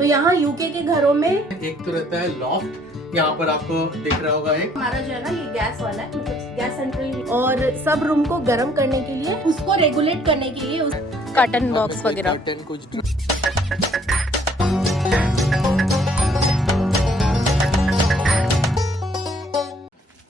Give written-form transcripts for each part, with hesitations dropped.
तो यहाँ यूके के घरों में एक तो रहता है लॉफ्ट, यहाँ पर आपको दिख रहा होगा एक हमारा जो है ना ये गैस वाला है, मतलब गैस सेंट्रल, और सब रूम को गर्म करने के लिए, उसको रेगुलेट करने के लिए कर्टन बॉक्स वगैरह। कर्टन कुछ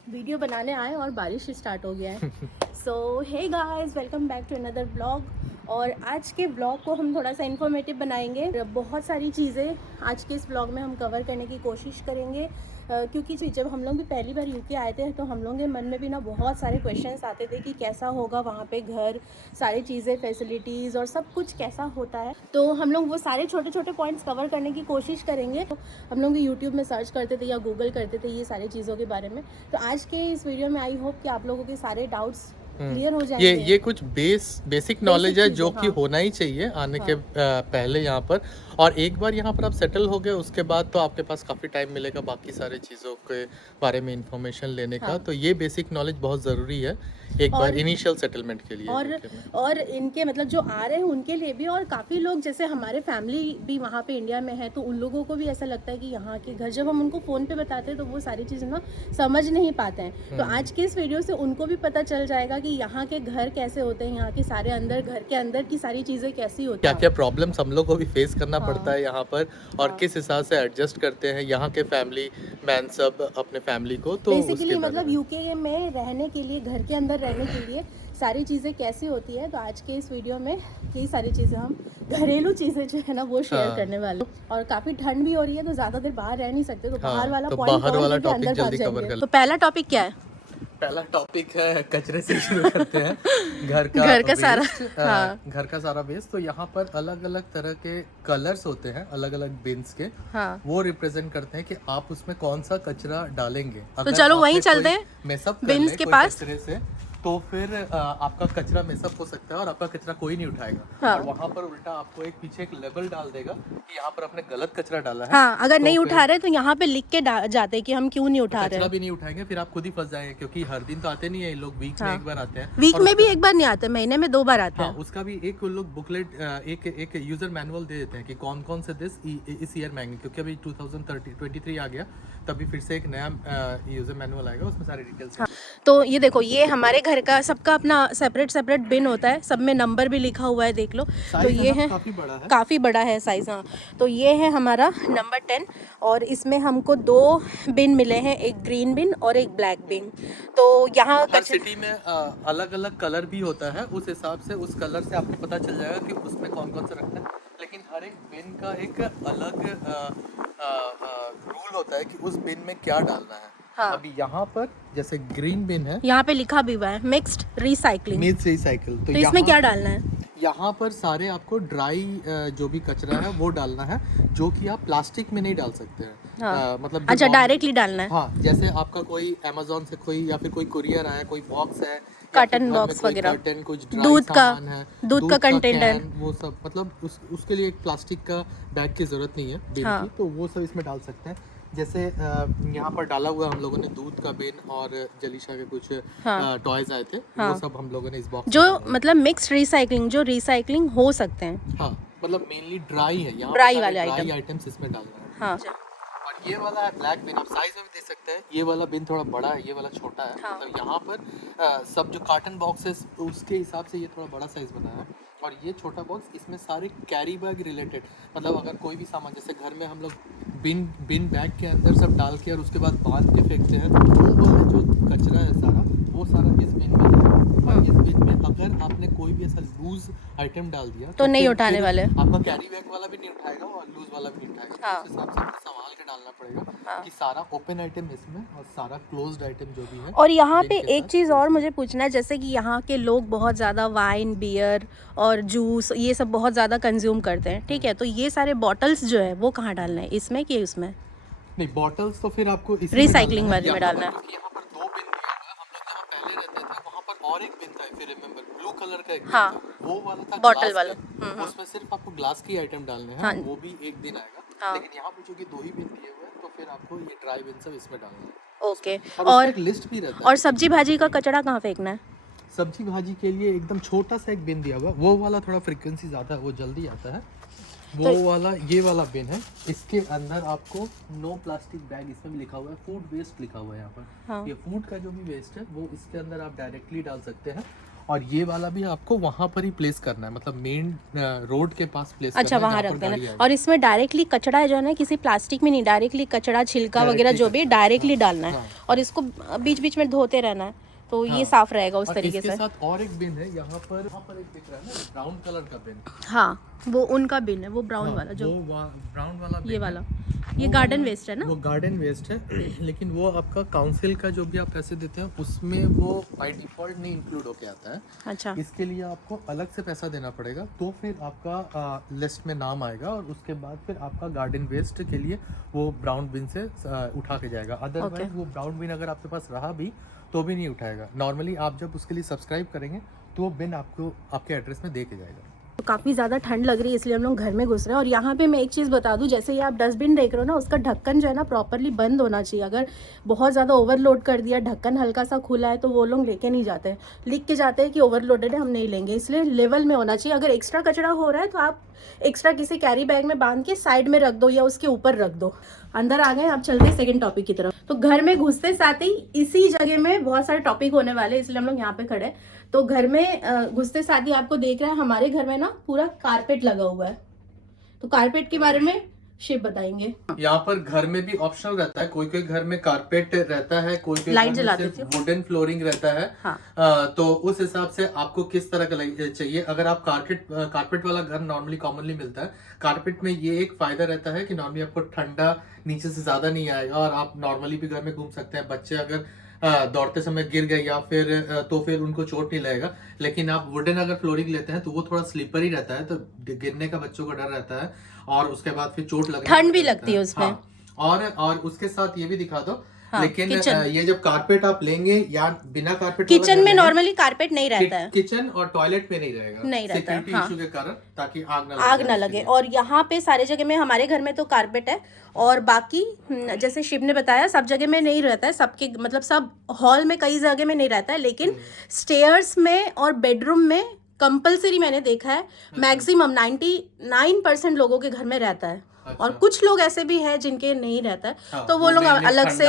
वीडियो बनाने आए और बारिश स्टार्ट हो गया है। So hey guys, welcome back to another blog. और आज के ब्लॉग को हम थोड़ा सा इन्फॉर्मेटिव बनाएंगे। बहुत सारी चीज़ें आज के इस ब्लॉग में हम कवर करने की कोशिश करेंगे, क्योंकि जब हम लोग भी पहली बार यूके आए थे तो हम लोगों के मन में भी ना बहुत सारे क्वेश्चंस आते थे कि कैसा होगा वहाँ पे घर, सारी चीज़ें, फैसिलिटीज़ और सब कुछ कैसा होता है। तो हम लोग वो सारे छोटे छोटे पॉइंट्स कवर करने की कोशिश करेंगे। तो हम लोग यूट्यूब में सर्च करते थे या गूगल करते थे ये सारी चीज़ों के बारे में। तो आज के इस वीडियो में आई होप कि आप लोगों के सारे डाउट्स क्लियर हो जाएंगे। ये कुछ बेसिक नॉलेज है जो कि हाँ। होना ही चाहिए आने के पहले यहाँ पर। और एक बार यहाँ पर आप सेटल हो गए उसके बाद तो आपके पास काफ़ी टाइम मिलेगा बाकी सारे चीज़ों के बारे में इंफॉर्मेशन लेने का। तो ये बेसिक नॉलेज बहुत ज़रूरी है एक बार इनिशियल सेटलमेंट के लिए। और इनके मतलब जो आ रहे हैं उनके लिए भी, और काफ़ी लोग जैसे हमारे फैमिली भी वहाँ पे इंडिया में है तो उन लोगों को भी ऐसा लगता है कि यहाँ के घर, जब हम उनको फ़ोन पे बताते हैं तो वो सारी चीज़ें ना समझ नहीं पाते हैं। तो आज के इस वीडियो से उनको भी पता चल जाएगा कि यहाँ के घर कैसे होते हैं, यहाँ के सारे अंदर, घर के अंदर की सारी चीज़ें कैसी होती हैं, क्या क्या प्रॉब्लम्स हम लोग को भी फेस करना पड़ता है यहाँ पर, और किस हिसाब से एडजस्ट करते हैं यहाँ के फैमिली मैन सब अपने फैमिली को। तो बेसिकली मतलब यूके में रहने के लिए, घर के अंदर रहने के लिए सारी चीज़ें कैसी होती है। तो आज के इस वीडियो में कई सारी चीज़ें, हम घरेलू चीज़ें जो है ना वो शेयर करने वाले। और काफ़ी ठंड भी हो रही है तो ज़्यादा देर बाहर रह नहीं सकते, तो बाहर वाला पॉइंट टॉपिक जल्दी कवर कर। तो पहला टॉपिक क्या है? पहला टॉपिक है कचरे से शुरू करते हैं। घर का सारा घर का सारा वेस्ट। तो यहाँ पर अलग अलग तरह के कलर्स होते हैं, अलग अलग बिन्स के। वो रिप्रेजेंट करते हैं कि आप उसमें कौन सा कचरा डालेंगे। तो चलो वहीं चलते हैं बिन्स के पास से, तो फिर आपका कचरा मेसअप हो सकता है और आपका कचरा कोई नहीं उठाएगा। और वहाँ पर उल्टा आपको एक पीछे एक लेबल डाल देगा कि यहाँ पर आपने गलत कचरा डाला है। हाँ, अगर तो नहीं उठा रहे तो यहाँ पे लिख के जाते हैं कि हम क्यों नहीं उठा रहे। कचरा भी नहीं उठाएंगे, फिर आप खुद ही फंस जाएंगे, क्योंकि हर दिन तो आते नहीं है लोग, वीक में एक बार आते हैं। वीक में भी एक बार नहीं आते, महीने में 2 बार आते हैं। उसका भी एक लोग बुकलेट, एक यूजर मैनुअल दे देते हैं कि कौन कौन से दिस इस ईयर मांगेंगे, क्योंकि अभी 2023 आ गया, तभी फिर से एक नया यूजर मैनुअल आएगा, उसमें सारी डिटेल्स। तो ये देखो, ये हमारे घर का सबका अपना सेपरेट बिन होता है, सब में नंबर भी लिखा हुआ है, देख लो। तो ये है काफ़ी बड़ा है साइज। हाँ, तो ये है हमारा नंबर 10, और इसमें हमको 2 बिन मिले हैं, एक ग्रीन बिन और एक ब्लैक बिन। तो यहाँ हर सिटी में अलग अलग कलर भी होता है, उस हिसाब से उस कलर से आपको पता चल जाएगा कि उसमें कौन कौन सा रखना है। लेकिन हर एक बिन का एक अलग रूल होता है कि उस बिन में क्या डालना है। हाँ। अभी यहाँ पर जैसे ग्रीन बिन है, यहाँ पे लिखा भी हुआ है मिक्स्ड रिसाइकिल। तो इसमें क्या डालना है? यहाँ पर सारे आपको ड्राई जो भी कचरा है वो डालना है, जो कि आप प्लास्टिक में नहीं डाल सकते हैं। हाँ। मतलब अच्छा, डायरेक्टली डालना है। हाँ, जैसे आपका कोई अमेज़न से कोई या फिर कोई कुरियर आया, कोई बॉक्स है, कर्टन बॉक्स वगैरह, कुछ दूध का कंटेनर, वो सब, मतलब उसके लिए एक प्लास्टिक का बैग की जरूरत नहीं है बिन की, तो वो सब इसमें डाल सकते हैं। जैसे यहाँ पर डाला हुआ हम लोगों ने दूध का बिन और जलीशा के कुछ टॉयज आए थे, वो सब हम लोगों ने इस बॉक्स जो मतलब मिक्स्ड रिसाइकलिंग, जो रिसाइकलिंग हो सकते हैं। हाँ, मतलब मेनली ड्राई है, यहाँ ड्राई वाले आइटम्स इसमें डालना है। हाँ। और ये वाला है ब्लैक बिन, आप साइज में भी देख सकते हैं, ये वाला बिन थोड़ा बड़ा है, ये वाला छोटा है। हाँ। मतलब यहाँ पर सब जो कार्टन बॉक्सेस उसके हिसाब से ये थोड़ा बड़ा साइज बना है। और ये छोटा बॉक्स, इसमें सारे कैरी बैग रिलेटेड, मतलब अगर कोई भी सामान, जैसे घर में हम लोग बिन बैग के अंदर सब डाल के और उसके बाद बांध के फेंकते हैं, तो वो वाला जो कचरा है सारा, वो सारा इस बिन में है। और इस बिन में अगर आपने कोई भी ऐसा लूज आइटम डाल दिया तो नहीं उठाने वाले, आपका कैरी बैग वाला भी नहीं उठाएगा और लूज वाला भी नहीं उठाएगा। हाँ। उस हिसाब से संभाल के डालना पड़ेगा। हाँ। कि सारा ओपन आइटम इसमें और सारा क्लोज्ड आइटम जो भी है। और यहाँ पे एक चीज़ और मुझे पूछना है, जैसे कि यहाँ के लोग बहुत ज़्यादा वाइन, बियर और जूस ये सब बहुत ज़्यादा कंज्यूम करते हैं, ठीक है, तो ये सारे बॉटल्स जो है वो कहाँ डालना है, इसमें कि उसमें? नहीं, बॉटल्स तो फिर आपको रिसाइकलिंग वाले में डालना है। यहाँ पर 2 बिन दिया हुआ है, हम लोग जहाँ पहले रहते थे वहाँ पर और एक बिन था, फिर रिमेंबर ब्लू कलर का एक बिन था, वो वाला था बॉटल वाला, उसमें सिर्फ आपको ग्लास की आइटम डालने हैं। हाँ। वो भी एक दिन आएगा। लेकिन यहाँ पर जो कि 2 ही बिन दिए हुए हैं, तो फिर आपको ये ड्राई बिन सब इसमें डालना है। ओके। और एक लिस्ट भी रहता है। और सब्जी भाजी का कचरा कहाँ फेंकना है? सब्जी भाजी के लिए एकदम छोटा सा एक बिन दिया हुआ, वो वाला थोड़ा फ्रीक्वेंसी ज़्यादा है, वो जल्दी आता है। वो वाला ये वाला बिन है, इसके अंदर आपको नो प्लास्टिक बैग, इसमें भी लिखा हुआ है फूड वेस्ट लिखा हुआ है यहाँ पर। हाँ। ये फूड का जो भी वेस्ट है वो इसके अंदर आप डायरेक्टली डाल सकते हैं, और ये वाला भी आपको वहाँ पर ही प्लेस करना है, मतलब मेन रोड के पास प्लेस अच्छा, करना है, वहाँ जहाँ रख पर देना। गाड़ी और इसमें डायरेक्टली कचड़ा है जो है ना, किसी प्लास्टिक में नहीं, डायरेक्टली कचड़ा छिलका वगैरह जो भी डायरेक्टली डालना है, और इसको बीच बीच में धोते रहना है, तो ये साफ रहेगा उस तरीके से। इसके साथ और एक बिन है यहाँ पर एक दिख रहा है ना, ब्राउन कलर का बिन। हाँ, वो उनका बिन है, वो ब्राउन वाला जो ब्राउन वाला ये वाला, ये गार्डन वेस्ट है ना, वो गार्डन वेस्ट है, लेकिन वो आपका काउंसिल का जो भी आप पैसे देते हैं उसमें वो बाय डिफॉल्ट नहीं इंक्लूड होके आता है। अच्छा, इसके लिए आपको अलग से पैसा देना पड़ेगा, तो फिर आपका लिस्ट में नाम आएगा, और उसके बाद फिर आपका गार्डन वेस्ट के लिए वो ब्राउन बिन से उठा के जाएगा। अदरवाइज वो ब्राउन बिन अगर आपके पास रहा भी तो भी नहीं उठाएगा। नॉर्मली आप जब उसके लिए सब्सक्राइब करेंगे तो वो बिन आपको आपके एड्रेस में दे के जाएगा। तो काफ़ी ज़्यादा ठंड लग रही है, इसलिए हम लोग घर में घुस रहे हैं। और यहाँ पे मैं एक चीज़ बता दूँ, जैसे ये आप डस्टबिन देख रहे हो ना, उसका ढक्कन जो है ना प्रॉपरली बंद होना चाहिए। अगर बहुत ज़्यादा ओवरलोड कर दिया, ढक्कन हल्का सा खुला है, तो वो लोग लेके नहीं जाते हैं, लिख के जाते हैं कि ओवरलोडेड है, हम नहीं लेंगे। इसलिए लेवल में होना चाहिए। अगर एक्स्ट्रा कचरा हो रहा है तो आप एक्स्ट्रा किसी कैरी बैग में बांध के साइड में रख दो या उसके ऊपर रख दो। अंदर आ गए, आप चलते हैं सेकंड टॉपिक की तरफ। तो घर में घुसते साथ ही इसी जगह में बहुत सारे टॉपिक होने वाले, इसलिए हम लोग यहाँ पे खड़े हैं। तो घर में घुसते साथ ही आपको देख रहा है, हमारे घर में ना पूरा कारपेट लगा हुआ है। तो कारपेट के बारे में शिव बताएंगे। यहाँ पर घर में भी ऑप्शनल रहता है, कोई कोई घर में कारपेट रहता है, कोई कोई लाइट घर जला में देती सिर्फ वुडन फ्लोरिंग रहता है। हाँ। तो उस हिसाब से आपको किस तरह का चाहिए। अगर आप कारपेट वाला घर नॉर्मली कॉमनली मिलता है, कारपेट में ये एक फायदा रहता है कि नॉर्मली आपको ठंडा नीचे से ज्यादा नहीं आएगा, और आप नॉर्मली भी घर में घूम सकते हैं। बच्चे अगर दौड़ते समय गिर गए या फिर उनको चोट नहीं लगेगा। लेकिन आप वुडन अगर फ्लोरिंग लेते हैं तो वो थोड़ा स्लीपर ही रहता है, तो गिरने का बच्चों को डर रहता है, और उसके बाद फिर चोट लगने ठंड भी लगती है उसमें। हाँ। और उसके साथ ये भी दिखा दो। हाँ, लेकिन ये जब कारपेट आप लेंगे या बिना कारपेट, किचन में नॉर्मली कारपेट नहीं रहता है, किचन और टॉयलेट में नहीं रहेगा, नहीं रहता है, सिक्योरिटी हाँ, इशू के कारण, ताकि आग ना लगे। और यहाँ पे सारे जगह में, हमारे घर में तो कारपेट है, और बाकी जैसे शिव ने बताया सब जगह में नहीं रहता है, सबके मतलब सब हॉल में कई जगह में नहीं रहता है, लेकिन स्टेयर्स में और बेडरूम में कंपलसरी मैंने देखा है, मैक्सिमम 99% लोगों के घर में रहता है। अच्छा। और कुछ लोग ऐसे भी हैं जिनके नहीं रहता है। हाँ, तो वो लोग अलग से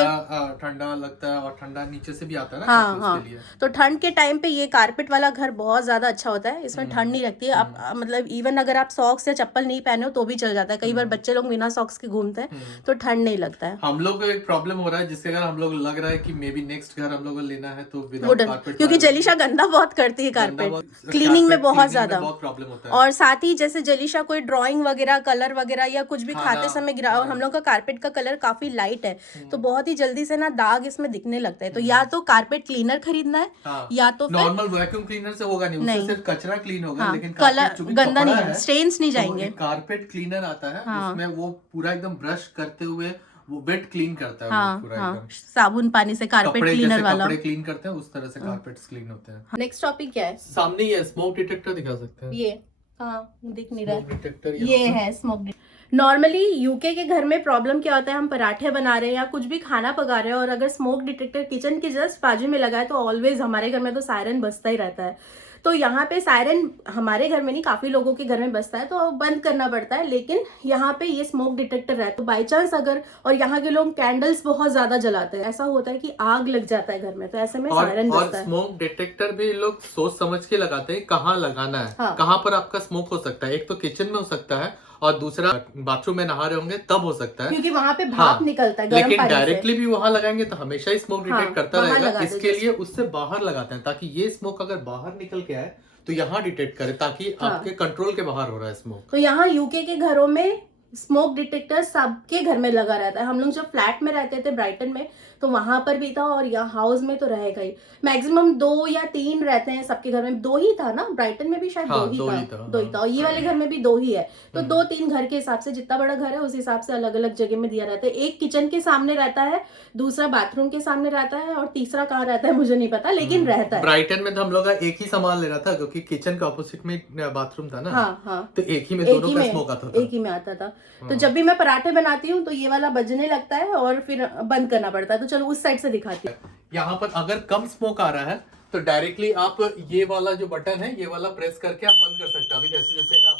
ठंडा लगता है, और ठंडा नीचे से भी आता है ना। हाँ हाँ, तो ठंड के टाइम पे ये कारपेट वाला घर बहुत ज्यादा अच्छा होता है, इसमें ठंड नहीं लगती है। आप मतलब इवन अगर आप सॉक्स या चप्पल नहीं पहने हो तो भी चल जाता है। कई बार बच्चे लोग बिना सॉक्स के घूमते हैं, तो ठंड नहीं लगता है। हम लोग को एक प्रॉब्लम हो रहा है, जिसके कारण हम लोग लग रहा है कि मे बी नेक्स्ट घर हम लोग को लेना है तो वुडन, क्योंकि जलीशा गंदा बहुत करती है कारपेट, क्लीनिंग में बहुत ज्यादा प्रॉब्लम होता है। और साथ ही जैसे जलीशा कोई ड्राइंग वगैरह, कलर वगैरह या कुछ भी खाते समय गिरा, और हम लोग का कारपेट का कलर काफी लाइट है, तो बहुत ही जल्दी से ना दाग इसमें दिखने लगता है। तो या तो कारपेट क्लीनर खरीदना है, या तो नॉर्मल वैक्यूम क्लीनर से होगा नहीं, उससे सिर्फ कचरा क्लीन होगा, लेकिन कलर गंदा नहीं है, स्टेन्स नहीं जाएंगे। कारपेट क्लीनर आता है, उसमें वो पूरा एकदम ब्रश करते हुए वो वेट क्लीन करता है। हाँ, पूरा हाँ, साबुन पानी से कारपेट क्लीनर वाला कपड़े क्लीन करते हैं, उस तरह से कारपेट्स क्लीन होते हैं। नेक्स्ट टॉपिक क्या है? सामने ही है, स्मोक डिटेक्टर दिखा सकते हैं। ये हाँ, दिख नहीं रहा है, डिटेक्टर ये है स्मोक डिटेक्टर। नॉर्मली यूके के घर में प्रॉब्लम क्या होता है, हम पराठे बना रहे हैं या कुछ भी खाना पका रहे हैं, और अगर स्मोक डिटेक्टर किचन के जस्ट बाजू में लगा है तो ऑलवेज हमारे घर में तो सायरन बजता ही रहता है। तो यहाँ पे सायरन हमारे घर में नहीं, काफी लोगों के घर में बजता है, तो बंद करना पड़ता है। लेकिन यहाँ पे ये स्मोक डिटेक्टर है, तो बाई चांस अगर, और यहाँ के लोग कैंडल्स बहुत ज्यादा जलाते हैं, ऐसा होता है कि आग लग जाता है घर में, तो ऐसे में सायरन बजता है। स्मोक डिटेक्टर भी लोग सोच समझ के लगाते हैं, कहाँ लगाना है। हाँ। कहाँ पर आपका स्मोक हो सकता है। एक तो किचन में हो सकता है, और दूसरा बाथरूम में नहा रहे होंगे तब हो सकता है, क्योंकि वहां पे भाप निकलता है गर्म लेकिन पानी से। डायरेक्टली भी वहां लगाएंगे तो हमेशा ही स्मोक डिटेक्ट करता रहेगा। इसके लिए उससे बाहर लगाते हैं, ताकि ये स्मोक अगर बाहर निकल के आए तो यहाँ डिटेक्ट करे, ताकि आपके कंट्रोल के बाहर हो रहा है स्मोक। तो यहाँ यूके के घरों में स्मोक डिटेक्टर सबके घर में लगा रहता है। हम लोग जब फ्लैट में रहते थे ब्राइटन में, तो वहां पर भी था, और यहाँ हाउस में तो रहेगा ही। मैक्सिमम 2 या 3 रहते हैं सबके घर में। 2 ही था ना, ब्राइटन में भी शायद 2 ही था, और ये वाले घर में भी 2 ही है। तो 2-3 घर के हिसाब से, जितना बड़ा घर है उस हिसाब से अलग अलग जगह में दिया रहता है। एक किचन के सामने रहता है, दूसरा बाथरूम के सामने रहता है, और तीसरा कहाँ रहता है मुझे नहीं पता, लेकिन रहता है। ब्राइटन में तो हम लोग का एक ही सामान ले रहा था, क्योंकि किचन के ऑपोजिट में बाथरूम था ना। हाँ, तो एक ही में दोनों का स्मोक आता था, एक ही में आता था। तो जब भी मैं पराठे बनाती हूँ तो ये वाला बजने लगता है, और फिर बंद करना पड़ता है। तो चलो उस साइड से दिखाती हूँ। यहाँ पर अगर कम स्मोक आ रहा है तो डायरेक्टली आप ये वाला जो बटन है, ये वाला प्रेस करके आप बंद कर सकते हैं। अभी जैसे जैसे आप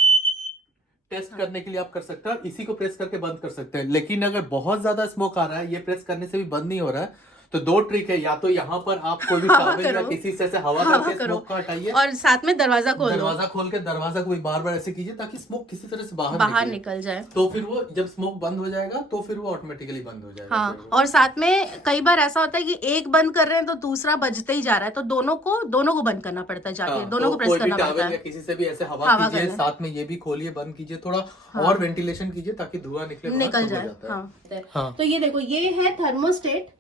टेस्ट करने के लिए आप कर सकते हैं, इसी को प्रेस करके बंद कर सकते हैं। लेकिन अगर बहुत ज्यादा स्मोक आ रहा है, ये प्रेस करने से भी बंद नहीं हो रहा है, तो दो ट्रिक है, या तो यहाँ पर आप कोई भी टॉवेल या किसी से हवा करके स्मोक को हटाइए, और साथ में दरवाजा खोल दो। दरवाजा खोल के दरवाजा को भी बार बार ऐसे कीजिए ताकि स्मोक किसी तरह से बाहर निकल जाए। तो फिर वो जब स्मोक बंद हो जाएगा तो फिर वो ऑटोमेटिकली बंद हो जाएगा। हाँ, और साथ में कई बार ऐसा होता है कि एक बंद कर रहे हैं तो दूसरा बजते ही जा रहा है, तो दोनों को बंद करना पड़ता है जाके। दोनों को प्रेस करना पड़ता है। किसी से भी ऐसे हवा कीजिए, साथ में ये भी खोलिए, बंद कीजिए, थोड़ा और वेंटिलेशन कीजिए ताकि धुआं निकल जाए। तो ये देखो, ये है थर्मोस्टेट।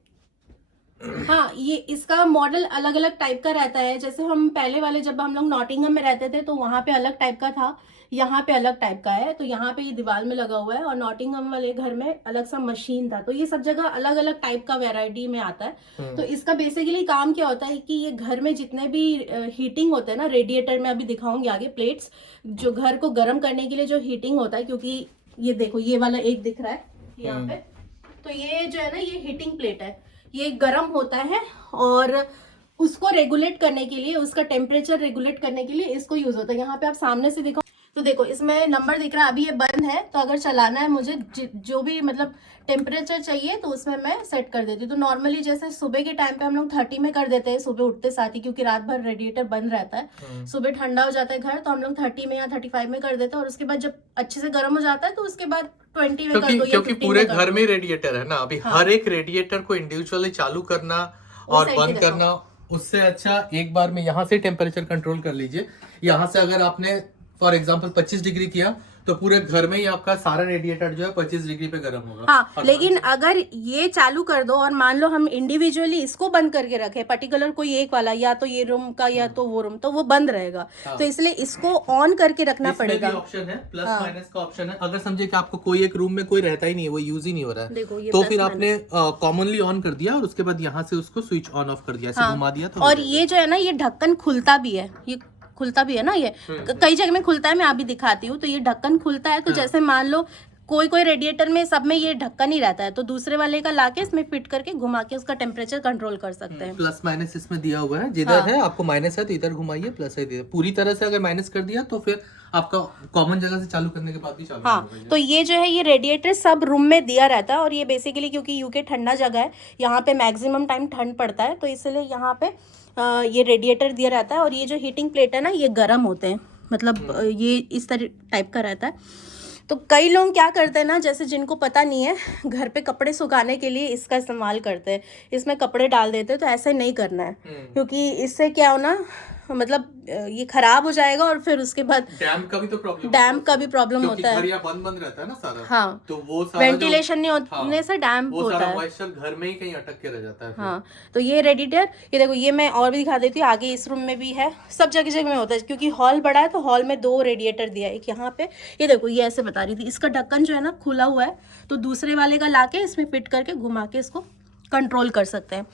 हाँ, ये इसका मॉडल अलग अलग टाइप का रहता है। जैसे हम पहले वाले जब हम लोग नॉटिंघम में रहते थे तो वहाँ पे अलग टाइप का था, यहाँ पे अलग टाइप का है। तो यहाँ पे ये दीवार में लगा हुआ है, और नॉटिंघम वाले घर में अलग सा मशीन था। तो ये सब जगह अलग अलग टाइप का वैरायटी में आता है। तो इसका बेसिकली काम क्या होता है कि ये घर में जितने भी हीटिंग होते हैं ना, रेडिएटर में अभी दिखाऊंगी आगे, प्लेट्स जो घर को गर्म करने के लिए जो हीटिंग होता है, क्योंकि ये देखो ये वाला एक दिख रहा है यहाँ पे, तो ये जो है ना ये हीटिंग प्लेट है, ये गर्म होता है, और उसको रेगुलेट करने के लिए, उसका टेम्परेचर रेगुलेट करने के लिए इसको यूज होता है। यहाँ पे आप सामने से देखो तो देखो इसमें नंबर दिख रहा है, अभी ये बंद है। तो अगर चलाना है मुझे जो भी मतलब टेम्परेचर चाहिए तो उसमें मैं सेट कर देती हूँ। तो नॉर्मली जैसे सुबह के टाइम पे हम लोग 30 में कर देते हैं, सुबह उठते साथ ही, क्योंकि रात भर रेडिएटर बंद रहता है। सुबह ठंडा हो जाता है घर, तो हम लोग 30 में या 35 में कर देते हैं, और उसके बाद जब अच्छे से गर्म हो जाता है तो उसके बाद 20 में कर दो। क्योंकि पूरे घर में रेडिएटर है ना, अभी हर एक रेडिएटर को इंडिविजुअली चालू करना और बंद करना, उससे अच्छा एक बार में यहाँ से टेम्परेचर कंट्रोल कर लीजिए। यहाँ से अगर आपने फॉर एग्जाम्पल 25 डिग्री किया तो पूरे घर में ही आपका सारा रेडिएटर जो है 25 डिग्री पे गर्म होगा। हाँ, लेकिन अगर ये चालू कर दो और मान लो हम इंडिविजुअली इसको बंद करके रखे, पर्टिकुलर कोई एक वाला, या तो ये रूम का या तो वो रूम, तो वो बंद रहेगा। तो इसलिए इसको ऑन करके रखना पड़ेगा। ऑप्शन है, प्लस माइनस का ऑप्शन है। अगर समझे कि आपको कोई एक रूम में कोई रहता ही नहीं है, वो यूज ही नहीं हो रहा है, तो फिर आपने कॉमनली ऑन कर दिया और उसके बाद यहाँ से उसको स्विच ऑन ऑफ कर दिया, ऐसे घुमा दिया। और ये जो है ना, ये ढक्कन खुलता भी है, ये खुलता भी है ना, ये कई जगह में खुलता है, मैं अभी दिखाती हूँ। तो ये ढक्कन खुलता है, तो जैसे मान लो कोई रेडिएटर में सब में ये ढक्कन ही रहता है, तो दूसरे वाले का लाके इसमें फिट करके घुमा के उसका टेम्परेचर कंट्रोल कर सकते हैं। प्लस माइनस इसमें दिया हुआ है, जिधर है आपको माइनस है तो इधर घुमाइए, प्लस है इधर। पूरी तरह से अगर माइनस कर दिया तो फिर आपका कॉमन जगह से चालू करने के बाद भी चालू हाँ, तो ये जो है ये रेडिएटर सब रूम में दिया रहता है। और ये बेसिकली क्योंकि यूके ठंडा जगह है, यहाँ पे मैक्सिमम टाइम ठंड पड़ता है, तो इसलिए यहाँ पे ये रेडिएटर दिया रहता है। और ये जो हीटिंग प्लेट है ना, ये गर्म होते हैं, मतलब ये इस तरह टाइप का रहता है। तो कई लोग क्या करते हैं ना, जैसे जिनको पता नहीं है, घर पे कपड़े सुखाने के लिए इसका इस्तेमाल करते हैं, इसमें कपड़े डाल देते हैं। तो ऐसे नहीं करना है, क्योंकि इससे क्या हो ना, मतलब ये खराब हो जाएगा, और फिर उसके बाद डैम्प का भी प्रॉब्लम होता है, बंद रहता है ना सारा। हाँ, तो वो सारा वेंटिलेशन नहीं होने से डैम्प होता है, मॉइस्चर घर में ही कहीं अटक के रह जाता है। हाँ, तो ये रेडिएटर, ये देखो, ये मैं और भी दिखा देती हूँ, आगे इस रूम में भी है, सब जगह में होता है। क्योंकि हॉल बड़ा है तो हॉल में 2 रेडिएटर दिया है, एक यहाँ पे, ये देखो, ये ऐसे बता रही थी, इसका ढक्कन जो है ना खुला हुआ है, तो दूसरे वाले का लाके इसमें फिट करके घुमा के इसको कंट्रोल कर सकते हैं।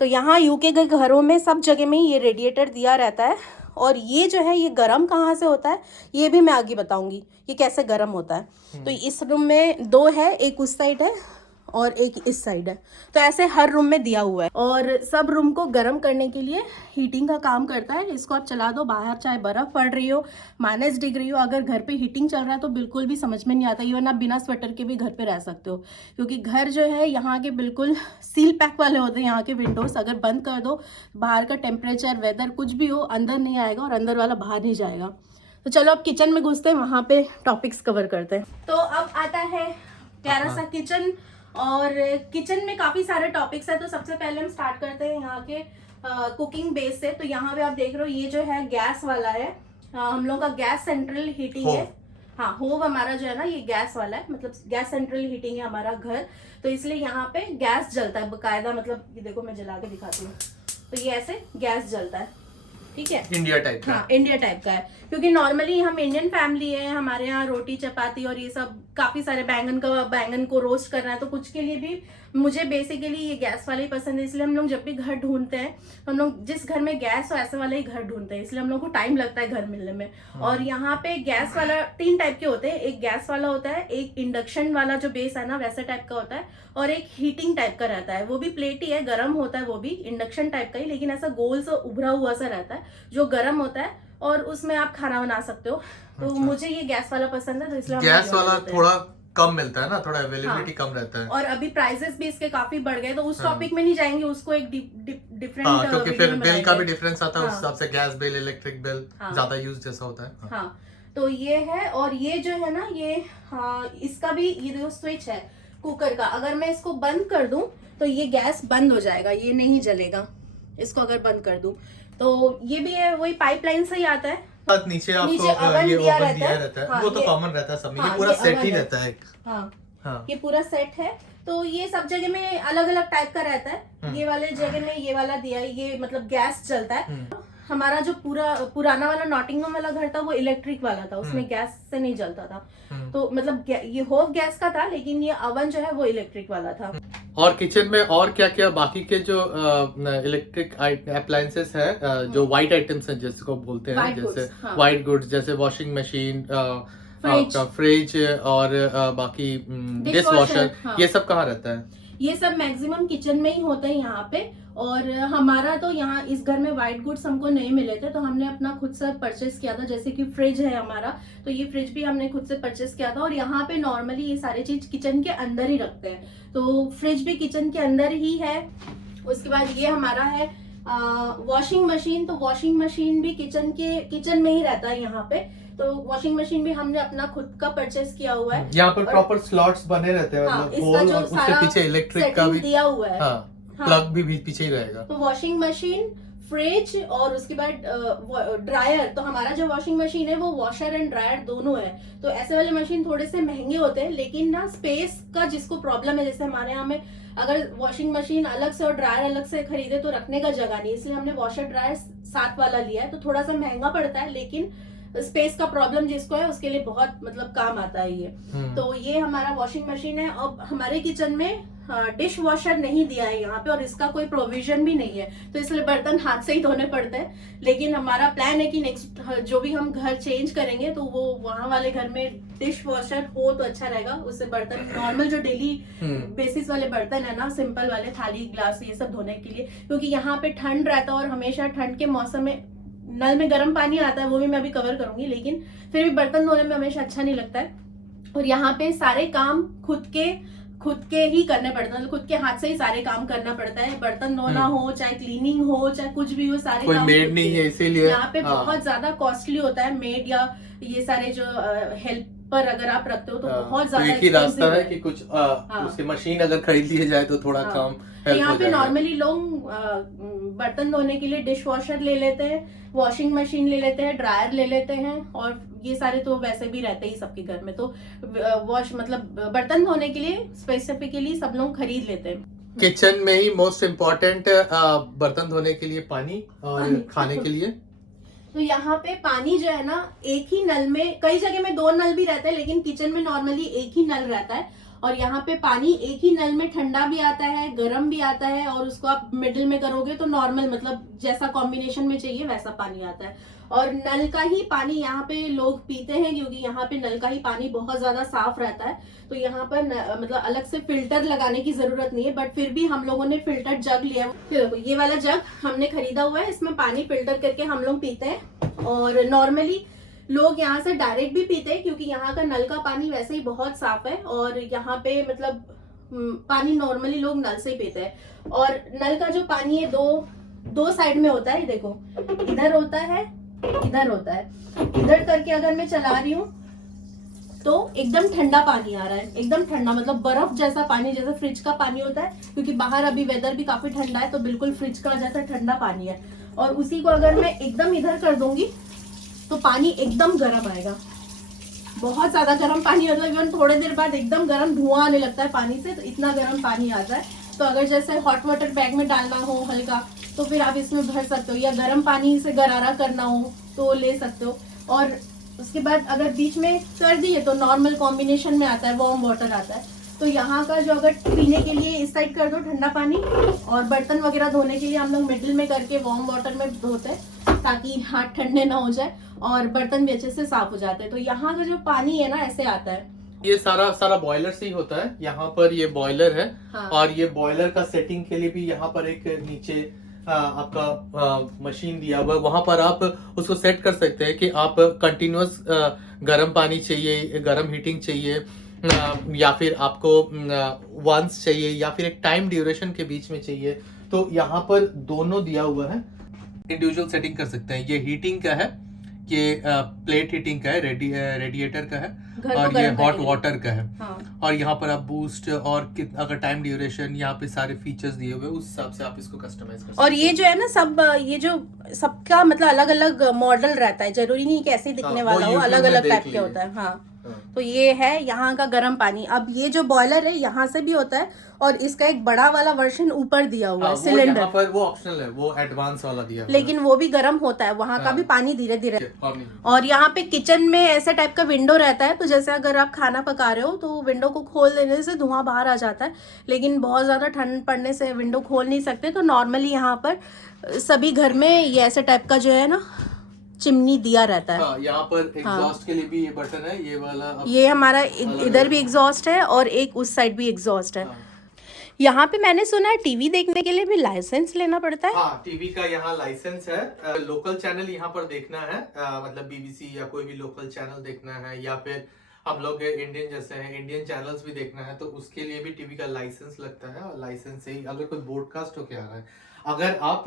तो यहाँ यूके के घरों में सब जगह में ये रेडिएटर दिया रहता है। और ये जो है ये गर्म कहाँ से होता है ये भी मैं आगे बताऊंगी, ये कैसे गर्म होता है। तो इस रूम में 2 है, एक उस साइड है और एक इस साइड है, तो ऐसे हर रूम में दिया हुआ है। और सब रूम को गर्म करने के लिए हीटिंग का काम करता है। इसको आप चला दो बाहर, चाहे बर्फ़ पड़ रही हो, माइनस डिग्री हो, अगर घर पे हीटिंग चल रहा है तो बिल्कुल भी समझ में नहीं आता। इवन आप बिना स्वेटर के भी घर पे रह सकते हो, क्योंकि घर जो है यहाँ के बिल्कुल सील पैक वाले होते हैं। यहाँ के विंडोज़ अगर बंद कर दो, बाहर का टेम्परेचर, वेदर कुछ भी हो, अंदर नहीं आएगा और अंदर वाला बाहर नहीं जाएगा। तो चलो अब किचन में घुसते हैं, वहाँ पे टॉपिक्स कवर करते हैं। तो अब आता है प्यारा सा किचन, और किचन में काफ़ी सारे टॉपिक्स है। तो सबसे पहले हम स्टार्ट करते हैं यहाँ के कुकिंग बेस से। तो यहाँ पे आप देख रहे हो ये जो है गैस वाला है, हम लोग का गैस सेंट्रल हीटिंग है। हाँ, होव हमारा जो है ना ये गैस वाला है, मतलब गैस सेंट्रल हीटिंग है हमारा घर। तो इसलिए यहाँ पे गैस जलता है बकायदा, मतलब ये देखो मैं जला के दिखाती हूँ, तो ये ऐसे गैस जलता है, ठीक है, इंडिया टाइप का। हाँ, इंडिया टाइप का है, क्योंकि नॉर्मली हम इंडियन फैमिली है, हमारे यहाँ रोटी चपाती और ये सब काफी सारे बैंगन को रोस्ट करना है, तो कुछ के लिए भी मुझे बेसिकली ये गैस वाले ही पसंद है। इसलिए हम लोग जब भी घर ढूंढते हैं, हम लोग जिस घर में गैस हो ऐसे वाले ही घर ढूंढते हैं, इसलिए हम लोग को टाइम लगता है घर मिलने में। और यहाँ पे गैस वाला 3 टाइप के होते हैं, एक गैस वाला होता है, एक इंडक्शन वाला जो बेस है ना वैसे टाइप का होता है, और एक हीटिंग टाइप का रहता है, वो भी प्लेट ही है, गर्म होता है, वो भी इंडक्शन टाइप का ही, लेकिन ऐसा गोल सा उभरा हुआ सा रहता है। जो गर्म होता है और उसमें आप खाना बना सकते हो। तो मुझे ये गैस वाला पसंद है, तो इसलिए हम गैस ये वाला लेते हैं। थोड़ा कम मिलता है ना, थोड़ा अवेलेबिलिटी हाँ। कम रहता है। और अभी प्राइसेस भी इसके काफी बढ़ गए, तो उस हाँ। टॉपिक में नहीं जाएंगे, उसको एक डिफरेंट हाँ, क्योंकि फिर बिल का भी बनाएंगे। डिफरेंस आता है, उस हाँ। हिसाब से गैस बिल, इलेक्ट्रिक बिल हाँ। ज्यादा यूज जैसा होता है। हाँ। हाँ, तो ये है। और ये जो है ना, ये हाँ, इसका भी ये जो स्विच है कुकर का, अगर मैं इसको बंद कर दूं तो ये गैस बंद हो जाएगा, ये नहीं जलेगा इसको अगर बंद कर दूं। तो ये भी है, वही पाइपलाइन से ही आता है। नीचे आपको नीचे ओवन ये दिया ओवन रहता दिया है। रहता है। हाँ, वो तो ये- कॉमन रहता है सब में। हाँ, ये पूरा ये सेट ही oven है। रहता है एक। हाँ, हाँ। ये पूरा सेट है। तो ये सब जगह में अलग अलग टाइप का रहता है। ये वाले जगह में ये वाला दिया है, ये मतलब गैस चलता है। हमारा जो पुराना वाला नॉटिंगम वाला घर था वो इलेक्ट्रिक वाला था, उसमें गैस से नहीं जलता था। तो मतलब ये होव गैस का था, लेकिन ये अवन जो है वो इलेक्ट्रिक वाला था। और किचन में और क्या क्या बाकी के जो इलेक्ट्रिक अप्लायंसेस है, जो व्हाइट आइटम्स हैं जिसको बोलते हैं, White जैसे goods, हाँ। व्हाइट गुड्स, जैसे वॉशिंग मशीन, फ्रिज, फ्रिज और बाकी डिश वॉशर, हाँ। ये सब कहाँ रहता है? ये सब मैक्सिमम किचन में ही होते हैं यहाँ पे। और हमारा तो यहाँ इस घर में व्हाइट गुड्स हमको नहीं मिले थे, तो हमने अपना खुद से परचेस किया था। जैसे कि फ्रिज है हमारा, तो ये फ्रिज भी हमने खुद से परचेस किया था। और यहाँ पे नॉर्मली ये सारी चीज किचन के अंदर ही रखते हैं, तो फ्रिज भी किचन के अंदर ही है। उसके बाद ये हमारा है वॉशिंग मशीन, तो वॉशिंग मशीन भी किचन में ही रहता है यहाँ पे। तो वॉशिंग मशीन भी हमने अपना खुद का परचेस किया हुआ है। यहाँ पर प्रॉपर स्लॉट्स बने रहते हैं, हाँ, मतलब इसका होल, जो और उसके सारा पीछे इलेक्ट्रिक का भी दिया हुआ है। हाँ, हाँ। प्लग भी पीछे ही रहेगा। तो वॉशिंग मशीन, फ्रिज और उसके बाद ड्रायर। तो हमारा जो वॉशिंग मशीन है वो वॉशर एंड ड्रायर दोनों है। तो ऐसे वाले मशीन थोड़े से महंगे होते हैं, लेकिन ना स्पेस का जिसको प्रॉब्लम है, जैसे हमारे यहाँ में अगर वॉशिंग मशीन अलग से और ड्रायर अलग से खरीदे तो रखने का जगह नहीं, इसलिए हमने वॉशर ड्रायर साथ वाला लिया है। तो थोड़ा सा महंगा पड़ता है, लेकिन स्पेस का प्रॉब्लम जिसको है उसके लिए बहुत मतलब काम आता है ये। तो ये हमारा वॉशिंग मशीन है। अब हमारे किचन में डिश वॉशर नहीं दिया है यहाँ पे, और इसका कोई प्रोविजन भी नहीं है, तो इसलिए बर्तन हाथ से ही धोने पड़ते हैं। लेकिन हमारा प्लान है कि नेक्स्ट जो भी हम घर चेंज करेंगे तो वो वहाँ वाले घर में डिश वॉशर हो तो अच्छा रहेगा। उससे बर्तन नॉर्मल जो डेली बेसिस वाले बर्तन है ना, सिंपल वाले थाली ग्लास ये सब धोने के लिए, क्योंकि यहाँ पे ठंड रहता है और हमेशा ठंड के मौसम में नल में गर्म पानी आता है, वो भी मैं अभी कवर करूंगी। लेकिन फिर भी बर्तन धोने में हमेशा अच्छा नहीं लगता है। और यहाँ पे सारे काम खुद के ही करने पड़ते हैं, मतलब खुद के हाथ से ही सारे काम करना पड़ता है। बर्तन धोना हो, चाहे क्लीनिंग हो, चाहे कुछ भी हो, सारे कोई काम मेड नहीं है, इसीलिए यहाँ पे बहुत ज्यादा कॉस्टली होता है मेड या ये सारे जो हेल्पर अगर आप रखते हो तो बहुत ज्यादा एक ही रास्ता है कि कुछ उसकी मशीन अगर खरीद लिए जाए तो थोड़ा काम हेल्प यहाँ हो पे जाएगा। नॉर्मली लोग बर्तन धोने के लिए डिश वॉशर ले लेते हैं, वॉशिंग मशीन ले लेते हैं, ड्रायर ले लेते हैं, और ये सारे तो वैसे भी रहते ही सबके घर में। तो मतलब बर्तन धोने के लिए स्पेसिफिकली सब लोग खरीद लेते हैं। किचन में ही मोस्ट इम्पोर्टेंट बर्तन धोने के लिए पानी और खाने के लिए। तो यहाँ पे पानी जो है ना, एक ही नल में, कई जगह में 2 नल भी रहते हैं, लेकिन किचन में नॉर्मली एक ही नल रहता है। और यहाँ पे पानी एक ही नल में ठंडा भी आता है, गर्म भी आता है, और उसको आप मिडिल में करोगे तो नॉर्मल मतलब जैसा कॉम्बिनेशन में चाहिए वैसा पानी आता है। और नल का ही पानी यहाँ पे लोग पीते हैं, क्योंकि यहाँ पे नल का ही पानी बहुत ज्यादा साफ रहता है। तो यहाँ पर मतलब अलग से फिल्टर लगाने की जरूरत नहीं है, बट फिर भी हम लोगों ने फिल्टर जग लिया। ये वाला जग हमने खरीदा हुआ है, इसमें पानी फिल्टर करके हम लोग पीते हैं। और नॉर्मली लोग यहाँ से डायरेक्ट भी पीते हैं, क्योंकि यहाँ का नल का पानी वैसे ही बहुत साफ है। और यहाँ पे मतलब पानी नॉर्मली लोग नल से ही पीते हैं। और नल का जो पानी है दो साइड में होता है, देखो इधर होता है, इधर होता है। इधर करके अगर मैं चला रही हूँ तो एकदम ठंडा पानी आ रहा है, एकदम ठंडा, मतलब बर्फ जैसा पानी, जैसे फ्रिज का पानी होता है, क्योंकि बाहर अभी वेदर भी काफी ठंडा है, तो बिल्कुल फ्रिज का जैसा ठंडा पानी है। और उसी को अगर मैं एकदम इधर कर दूंगी तो पानी एकदम गर्म आएगा, बहुत ज्यादा गर्म पानी, मतलब इवन थोड़े देर बाद एकदम गर्म धुआं आने लगता है पानी से, तो इतना गर्म पानी आता है। तो अगर जैसे हॉट वाटर बैग में डालना हो हल्का, तो फिर आप इसमें भर सकते हो, या गर्म पानी से गरारा करना हो तो ले सकते हो। और उसके बाद अगर बीच में कर दिए तो नॉर्मल कॉम्बिनेशन में आता है, वार्म वाटर आता है। तो यहाँ का जो अगर पीने के लिए इस साइड कर दो ठंडा पानी, और बर्तन वगैरह धोने के लिए हम लोग मिडिल में करके वार्म वाटर में धोते हैं, ताकि हाथ ठंडे ना हो जाए और बर्तन भी अच्छे से साफ हो जाते हैं। तो यहाँ का जो पानी है ना, ऐसे आता है। ये सारा बॉयलर से ही होता है। यहाँ पर ये बॉयलर है। हाँ। और ये बॉयलर का सेटिंग के लिए भी यहाँ पर एक नीचे आपका मशीन दिया हुआ है, वहां पर आप उसको सेट कर सकते हैं कि आप कंटिन्यूअस गर्म पानी चाहिए, गर्म हीटिंग चाहिए, या फिर आपको वंस चाहिए, या फिर एक टाइम ड्यूरेशन के बीच में चाहिए। तो यहाँ पर दोनों दिया हुआ है, इंडिविजुअल सेटिंग कर सकते हैं। ये हीटिंग का है, ये प्लेट हीटिंग का है, रेडिएटर का है, और ये हॉट वाटर का है। हाँ। और यहाँ पर आप बूस्ट और अगर टाइम ड्यूरेशन, यहाँ पे सारे फीचर्स दिए हुए, उस हिसाब से आप इसको कस्टमाइज कर सकते हैं। और ये जो है ना, सब ये जो सबका मतलब अलग अलग मॉडल रहता है, जरूरी नहीं कि ऐसे दिखने वाला हो, अलग अलग टाइप के होता है। हाँ। तो ये है यहाँ का गर्म पानी। अब ये जो बॉयलर है यहाँ से भी होता है, और इसका एक बड़ा वाला वर्जन ऊपर दिया हुआ है, सिलेंडर। यहाँ पर वो ऑप्शनल है, वो एडवांस वाला दिया हुआ है, लेकिन वो भी गर्म होता है, वहाँ का भी पानी धीरे धीरे। और यहाँ पे किचन में ऐसे टाइप का विंडो रहता है, तो जैसे अगर आप खाना पका रहे हो तो विंडो को खोल देने से धुआं बाहर आ जाता है, लेकिन बहुत ज्यादा ठंड पड़ने से विंडो खोल नहीं सकते। तो नॉर्मली यहाँ पर सभी घर में ये ऐसे टाइप का जो है ना चिमनी दिया रहता है। हाँ, यहाँ पर एग्जॉस्ट के लिए भी ये बटन है, ये वाला। ये हमारा इधर भी एग्जॉस्ट है और एक उस साइड भी एग्जॉस्ट है। हाँ। यहाँ पे मैंने सुना है टीवी देखने के लिए भी लाइसेंस लेना पड़ता है। हाँ, टीवी का यहाँ लाइसेंस है। लोकल चैनल यहाँ पर देखना है, मतलब बीबीसी या कोई भी लोकल चैनल देखना है, या फिर हम लोग इंडियन जैसे हैं, इंडियन चैनल्स भी देखना है, तो उसके लिए भी टीवी का लाइसेंस लगता है। और लाइसेंस से ही अगर कोई ब्रॉडकास्ट होके आ रहा है, अगर आप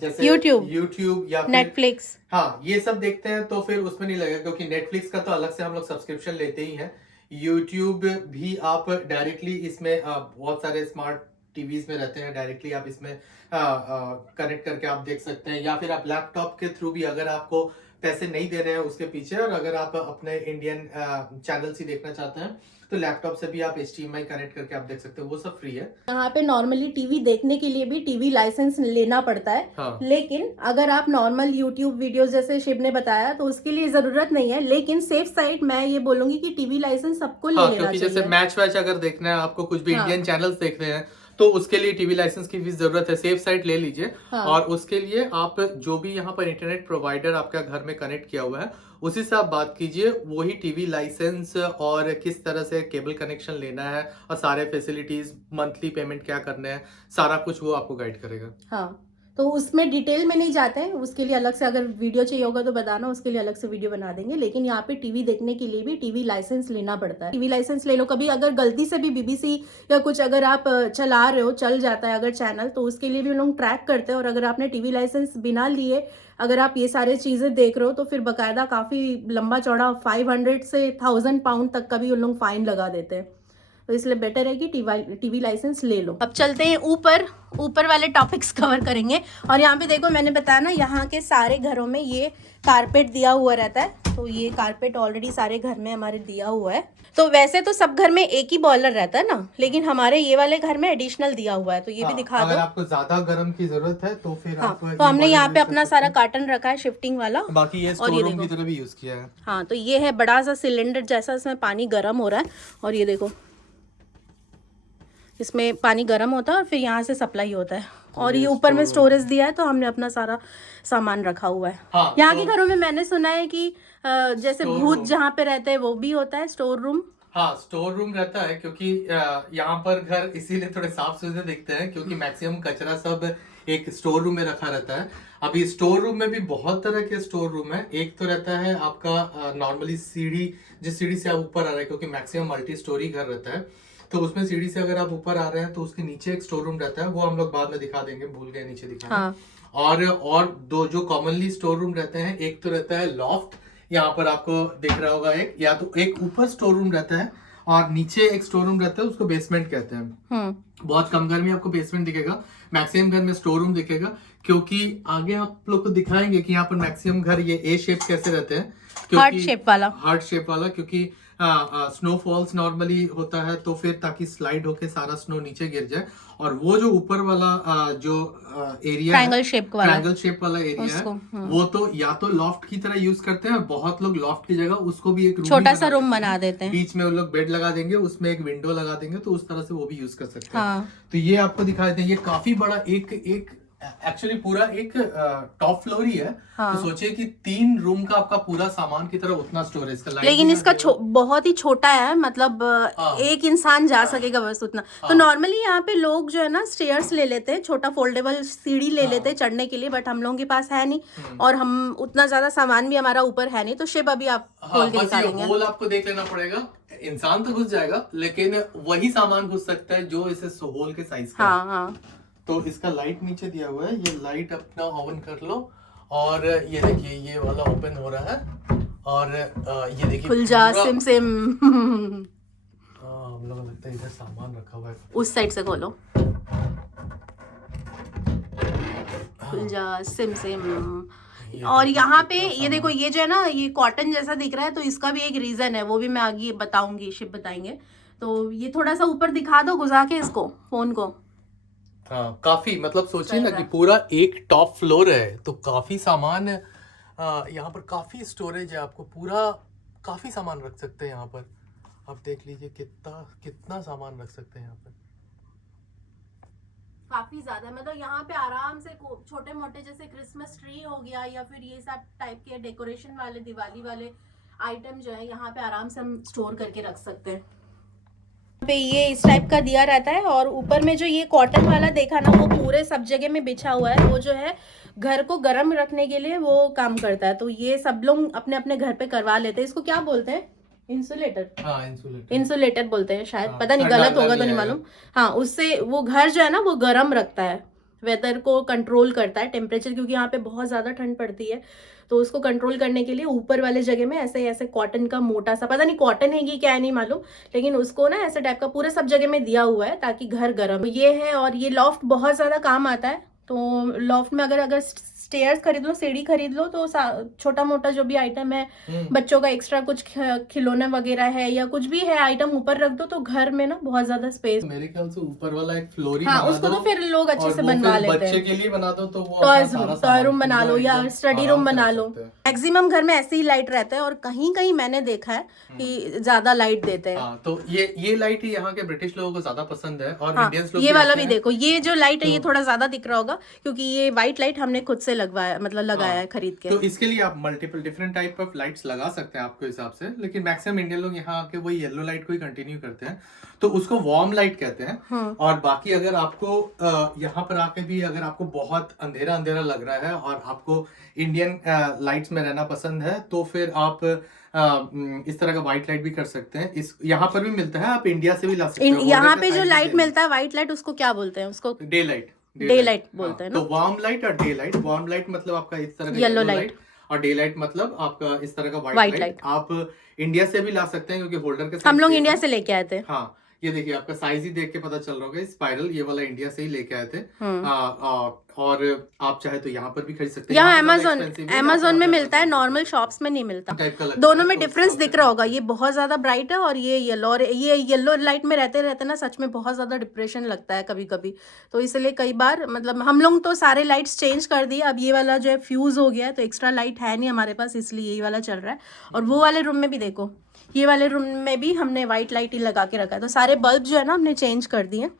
जैसे यूट्यूब या नेटफ्लिक्स, हाँ, ये सब देखते हैं तो फिर उसमें नहीं लगेगा, क्योंकि नेटफ्लिक्स का तो अलग से हम लोग सब्सक्रिप्शन लेते ही हैं। यूट्यूब भी आप डायरेक्टली इसमें बहुत सारे स्मार्ट टीवीज में रहते हैं, डायरेक्टली आप इसमें कनेक्ट करके आप देख सकते हैं, या फिर आप लैपटॉप के थ्रू भी, अगर आपको पैसे नहीं दे रहे हैं उसके पीछे, और अगर आप अपने इंडियन चैनल ही देखना चाहते हैं, तो लैपटॉप से भी आप HDMI कनेक्ट करके आप देख सकते हो, वो सब फ्री है। यहाँ पे नॉर्मली टीवी देखने के लिए भी टीवी लाइसेंस लेना पड़ता है। हाँ। लेकिन अगर आप नॉर्मल यूट्यूब वीडियोस जैसे शिव ने बताया तो उसके लिए जरूरत नहीं है, लेकिन सेफ साइड मैं ये बोलूंगी कि टीवी लाइसेंस सबको ले लेना चाहिए। जैसे मैच वैच अगर देखना है आपको, कुछ भी इंडियन चैनल्स देखने हैं, तो उसके लिए टीवी लाइसेंस की भी जरूरत है। सेफ साइट ले लीजिए। हाँ। और उसके लिए आप जो भी यहाँ पर इंटरनेट प्रोवाइडर आपका घर में कनेक्ट किया हुआ है, उसी से आप बात कीजिए, वही टीवी लाइसेंस और किस तरह से केबल कनेक्शन लेना है, और सारे फैसिलिटीज, मंथली पेमेंट क्या करना है, सारा कुछ वो आपको गाइड करेगा। हाँ, तो उसमें डिटेल में नहीं जाते हैं, उसके लिए अलग से अगर वीडियो चाहिए होगा तो बताना, उसके लिए अलग से वीडियो बना देंगे। लेकिन यहाँ पे टीवी देखने के लिए भी टीवी लाइसेंस लेना पड़ता है। टीवी लाइसेंस ले लो। कभी अगर गलती से भी BBC या कुछ अगर आप चला रहे हो, चल जाता है अगर चैनल, तो उसके लिए भी लोग ट्रैक करते हैं। और अगर आपने टीवी लाइसेंस बिना लिए अगर आप ये सारे चीजें देख रहे हो, तो फिर बाकायदा काफी लंबा चौड़ा 500 से 1000 पाउंड तक का भी उन लोग फाइन लगा देते हैं। तो इसलिए बेटर है कि टीवी लाइसेंस ले लो। अब चलते हैं ऊपर वाले टॉपिक्स कवर करेंगे। और यहाँ पे देखो, मैंने बताया ना, यहाँ के सारे घरों में ये कारपेट दिया हुआ रहता है। तो ये कारपेट ऑलरेडी सारे घर में हमारे दिया हुआ है। तो वैसे तो सब घर में एक ही बॉयलर रहता है ना, लेकिन हमारे ये वाले घर में एडिशनल दिया हुआ है। तो ये भी दिखा दो। अगर आपको ज्यादा गर्म की जरूरत है तो फिर आप तो हमने यहाँ पे अपना सारा कार्टन रखा है शिफ्टिंग वाला। बाकी ये स्टोर रूम की तरह भी यूज किया है। हाँ, तो ये है बड़ा सा सिलेंडर जैसा, इसमें पानी गर्म हो रहा है। और ये देखो, इसमें पानी गर्म होता है और फिर यहाँ से सप्लाई होता है। और ये ऊपर में स्टोरेज दिया है, तो हमने अपना सारा सामान रखा हुआ है। हाँ, यहाँ के घरों में मैंने सुना है कि जैसे भूत जहाँ पे रहते हैं वो भी होता है स्टोर रूम। हाँ, स्टोर रूम रहता है, क्योंकि यहाँ पर घर इसीलिए थोड़े साफ सुथरे दिखते हैं, क्योंकि मैक्सिमम कचरा सब एक स्टोर रूम में रखा रहता है। अभी स्टोर रूम में भी बहुत तरह के स्टोर रूम है। एक तो रहता है आपका नॉर्मली सीढ़ी, जिस सीढ़ी से आप ऊपर आ रहे हैं, क्योंकि मैक्सिमम मल्टी स्टोरी घर रहता है, तो उसमें सीढ़ी से अगर आप ऊपर आ रहे हैं तो उसके नीचे एक स्टोर रूम रहता है, वो हम लोग बाद में दिखा देंगे, भूल गए नीचे दिखाना। हाँ। और दो जो कॉमनली स्टोर रूम रहते हैं, एक तो रहता है लॉफ्ट, यहाँ पर आपको दिख रहा होगा एक, या तो एक ऊपर स्टोर रूम रहता है और नीचे एक स्टोर रूम रहता है, उसको बेसमेंट कहते हैं। बहुत कम घर में आपको बेसमेंट दिखेगा, मैक्सिमम घर में स्टोर रूम दिखेगा, क्योंकि आगे आप लोग को दिखाएंगे कि यहाँ पर मैक्सिमम घर ये ए शेप कैसे रहते हैं, हार्ट शेप वाला, क्योंकि स्नोफॉल्स नॉर्मली होता है, तो फिर ताकि स्लाइड होके सारा स्नो नीचे गिर जाए। और वो जो ऊपर वाला जो एरिया ट्रायंगल शेप वाला एरिया है, वो तो या तो लॉफ्ट की तरह यूज करते हैं, बहुत लोग लॉफ्ट की जगह उसको भी एक छोटा सा रूम बना देते हैं, बीच में वो लोग बेड लगा देंगे, उसमें एक विंडो लगा देंगे, तो उस तरह से वो भी यूज कर सकते हैं। हाँ। तो ये आपको दिखा देते हैं, ये काफी बड़ा एक एक्चुअली पूरा एक टॉप फ्लोर ही है। हाँ। तो सोचिए कि 3 रूम का आपका पूरा सामान की तरह उतना स्टोरेज का। लेकिन इसका बहुत ही छोटा है, मतलब हाँ। एक इंसान जा सकेगा बस उतना। तो हाँ। नॉर्मली यहाँ पे लोग जो है ना स्टेयर्स ले लेते हैं, छोटा फोल्डेबल सीढ़ी ले हाँ। लेते हैं चढ़ने के लिए, बट हम लोगों के पास है नहीं, और हम उतना ज्यादा सामान भी हमारा ऊपर है नहीं। तो शिव अभी आप खोल के बस ये दिखाएंगे। होल आपको देख लेना पड़ेगा। इंसान तो घुस जाएगा, लेकिन वही सामान घुस सकता है जो इसे होल के साइज का है। हाँ हाँ। तो इसका लाइट नीचे दिया हुआ है, ये लाइट अपना ऑन कर लो, और ये देखिए ये वाला ओपन हो रहा है, और ये देखिए खुल जा सिम सिम। हम लोगों को लगता है इधर सामान रखा हुआ है। उस साइड से खोलो। खुल जा सिम सिम। और यहाँ पे ये देखो, ये जो है ना ये कॉटन जैसा दिख रहा है, तो इसका भी एक रीजन है, वो भी मैं आगे बताऊंगी, शिव बताएंगे। तो ये थोड़ा सा ऊपर दिखा दो घुसा के इसको, फोन को। हाँ, काफी, मतलब सोचिए ना कि पूरा एक टॉप फ्लोर है, तो काफी सामान यहाँ पर, काफी स्टोरेज है, आपको पूरा काफी सामान रख सकते हैं यहाँ पर। आप देख लीजिए कितना कितना सामान रख सकते हैं यहाँ पर। काफी ज्यादा, मतलब यहाँ पे आराम से छोटे मोटे जैसे क्रिसमस ट्री हो गया, या फिर ये सब टाइप के डेकोरेशन वाले दिवाली वाले आइटम जो है यहाँ पे आराम से हम स्टोर करके रख सकते हैं। पे ये इस टाइप का दिया रहता है, और ऊपर में जो ये कॉटन वाला देखा ना, वो पूरे सब जगह में बिछा हुआ है, वो जो है घर को गर्म रखने के लिए वो काम करता है। तो ये सब लोग अपने अपने घर पे करवा लेते हैं। इसको क्या बोलते हैं? इंसुलेटर। हाँ, इंसुलेटर बोलते हैं शायद, हाँ, पता नहीं, गलत होगा तो नहीं मालूम। हाँ, उससे वो घर जो है ना वो गर्म रखता है, वेदर को कंट्रोल करता है, टेम्परेचर, क्योंकि यहाँ पे बहुत ज्यादा ठंड पड़ती है। तो उसको कंट्रोल करने के लिए ऊपर वाले जगह में ऐसे ऐसे कॉटन का मोटा सा, पता नहीं कॉटन है कि क्या है नहीं मालूम, लेकिन उसको ना ऐसे टाइप का पूरे सब जगह में दिया हुआ है ताकि घर गर्म ये है। और ये लॉफ्ट बहुत ज्यादा काम आता है। तो लॉफ्ट में अगर स्टेयर्स खरीद लो, सीढ़ी खरीद लो, तो छोटा मोटा जो भी आइटम है, बच्चों का एक्स्ट्रा कुछ खिलौने वगैरह है या कुछ भी है आइटम, ऊपर रख दो, तो घर में ना बहुत ज्यादा स्पेस। मेरे ख्याल से ऊपर वाला एक फ्लोर ही हाँ, उसको तो फिर लोग अच्छे से बनवा लेते हैं। बच्चे के लिए बना दो तो वो टॉय रूम बना लो या स्टडी रूम बना लो। मैक्सिमम घर में ऐसे ही लाइट रहता है, और कहीं कहीं मैंने देखा है कि ज्यादा लाइट देते हैं। तो ये लाइट ही यहाँ के ब्रिटिश लोगों को ज्यादा पसंद है, और इंडियंस लोग ये वाला भी देखो, ये जो लाइट है ये थोड़ा ज्यादा दिख रहा होगा, क्योंकि ये व्हाइट लाइट हमने खुद से लगवाया, मतलब लगाया है खरीद के। तो इसके लिए आप multiple different type of lights लगा सकते हैं आपके हिसाब से, लेकिन मैक्सिमम इंडियन लोग यहाँ आके वही येलो लाइट को ही कंटिन्यू करते हैं, तो उसको वार्म लाइट कहते हैं। और बाकी अगर आपको यहाँ पर आके भी अगर आपको बहुत अंधेरा अंधेरा लग रहा है और आपको इंडियन लाइट्स में रहना पसंद है, तो फिर आप इस तरह का व्हाइट लाइट भी कर सकते हैं। इस यहाँ पर भी मिलता है, आप इंडिया से भी ला सकते हैं। यहाँ पे जो लाइट मिलता है व्हाइट लाइट, उसको क्या बोलते हैं? उसको डे लाइट बोलते हैं ना। तो वार्म लाइट और डे लाइट, वार्म लाइट मतलब आपका इस तरह का येलो लाइट, और डे लाइट मतलब आपका इस तरह का व्हाइट लाइट। आप इंडिया से भी ला सकते हैं, क्योंकि होल्डर के हम लोग इंडिया से लेके आए थे। हाँ, ये देखिए आपका साइज ही देख के पता चल रहा होगा, स्पाइरल ये वाला इंडिया से ही लेके आए थे। और आप चाहे तो यहाँ पर भी खरीद सकते हैं। यहाँ अमेज़न में मिलता है, नॉर्मल शॉप्स में नहीं मिलता। दोनों में डिफरेंस दिख रहा होगा, ये बहुत ज्यादा ब्राइट है और ये येलो, और ये येलो लाइट में रहते रहते ना सच में बहुत ज्यादा डिप्रेशन लगता है कभी कभी। तो इसलिए कई बार, मतलब हम लोग तो सारे लाइट्स चेंज कर दिए, अब ये वाला जो है फ्यूज हो गया है, तो एक्स्ट्रा लाइट है नहीं हमारे पास, इसलिए यही वाला चल रहा है। और वो वाले रूम में भी देखो, ये वाले रूम में भी हमने व्हाइट लाइट ही लगा के रखा है। तो सारे बल्ब जो है ना हमने चेंज कर दिए।